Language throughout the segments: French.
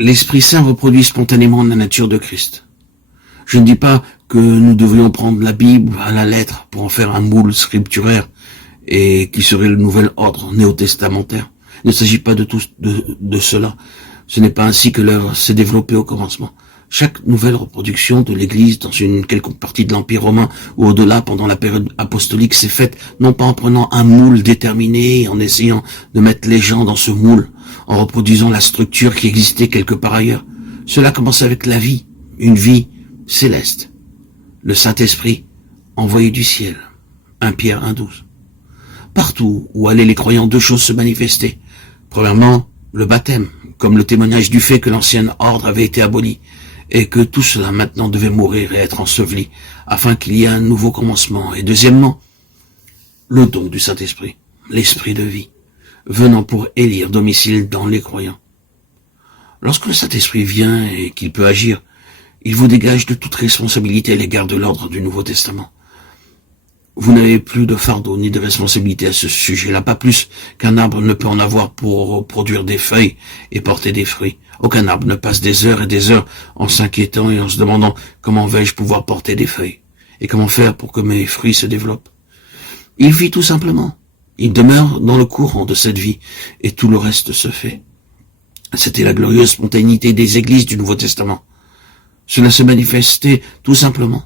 L'Esprit Saint reproduit spontanément la nature de Christ. Je ne dis pas que nous devrions prendre la Bible à la lettre pour en faire un moule scripturaire et qui serait le nouvel ordre néo-testamentaire. Il ne s'agit pas de cela. Ce n'est pas ainsi que l'œuvre s'est développée au commencement. Chaque nouvelle reproduction de l'Église dans une quelconque partie de l'Empire romain ou au-delà pendant la période apostolique s'est faite non pas en prenant un moule déterminé et en essayant de mettre les gens dans ce moule, en reproduisant la structure qui existait quelque part ailleurs. Cela commence avec la vie, une vie céleste. Le Saint-Esprit envoyé du ciel. 1 Pierre 1,12. Partout où allaient les croyants, deux choses se manifestaient. Premièrement, le baptême, comme le témoignage du fait que l'ancien ordre avait été aboli, et que tout cela maintenant devait mourir et être enseveli, afin qu'il y ait un nouveau commencement. Et deuxièmement, le don du Saint-Esprit, l'Esprit de vie, venant pour élire domicile dans les croyants. Lorsque le Saint-Esprit vient et qu'il peut agir, il vous dégage de toute responsabilité à l'égard de l'ordre du Nouveau Testament. Vous n'avez plus de fardeau ni de responsabilité à ce sujet-là, pas plus qu'un arbre ne peut en avoir pour produire des feuilles et porter des fruits. Aucun arbre ne passe des heures et des heures en s'inquiétant et en se demandant comment vais-je pouvoir porter des feuilles et comment faire pour que mes fruits se développent. Il vit tout simplement. Il demeure dans le courant de cette vie et tout le reste se fait. C'était la glorieuse spontanéité des églises du Nouveau Testament. Cela se manifestait tout simplement.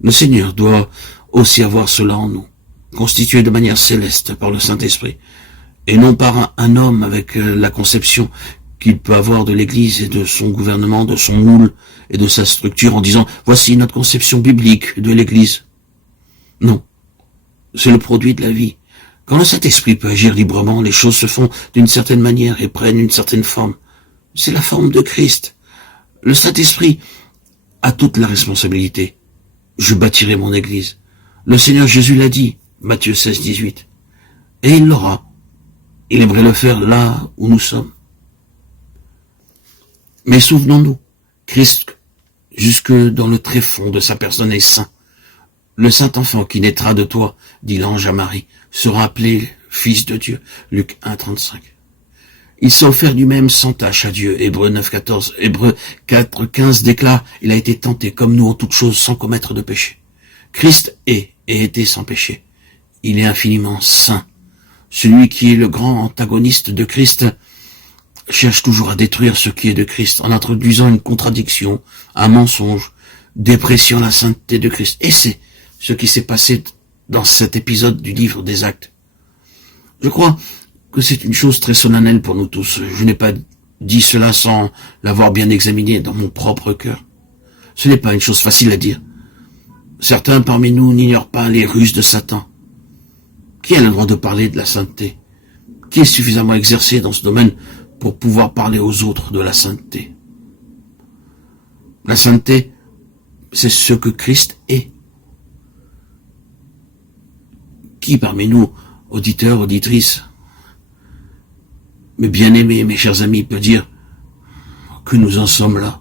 Le Seigneur doit aussi avoir cela en nous, constitué de manière céleste par le Saint-Esprit, et non par un homme avec la conception qu'il peut avoir de l'Église et de son gouvernement, de son moule et de sa structure en disant « Voici notre conception biblique de l'Église ». Non, c'est le produit de la vie. Quand le Saint-Esprit peut agir librement, les choses se font d'une certaine manière et prennent une certaine forme. C'est la forme de Christ. Le Saint-Esprit a toute la responsabilité. Je bâtirai mon Église. Le Seigneur Jésus l'a dit, Matthieu 16, 18. Et il l'aura. Il aimerait le faire là où nous sommes. Mais souvenons-nous, Christ, jusque dans le tréfonds de sa personne est saint. Le saint enfant qui naîtra de toi, dit l'ange à Marie, sera appelé Fils de Dieu. Luc 1, 35. Il s'est offert lui-même sans tâche à Dieu. Hébreux 9, 14. Hébreux 4, 15 déclare, il a été tenté comme nous en toutes choses sans commettre de péché. Christ est et était sans péché. Il est infiniment saint. Celui qui est le grand antagoniste de Christ cherche toujours à détruire ce qui est de Christ en introduisant une contradiction, un mensonge, dépréciant la sainteté de Christ. Et c'est ce qui s'est passé dans cet épisode du livre des Actes. Je crois que c'est une chose très solennelle pour nous tous. Je n'ai pas dit cela sans l'avoir bien examiné dans mon propre cœur. Ce n'est pas une chose facile à dire. Certains parmi nous n'ignorent pas les ruses de Satan. Qui a le droit de parler de la sainteté? Qui est suffisamment exercé dans ce domaine pour pouvoir parler aux autres de la sainteté? La sainteté, c'est ce que Christ est. Qui parmi nous, auditeurs, auditrices, mes bien-aimés, mes chers amis, peut dire que nous en sommes là?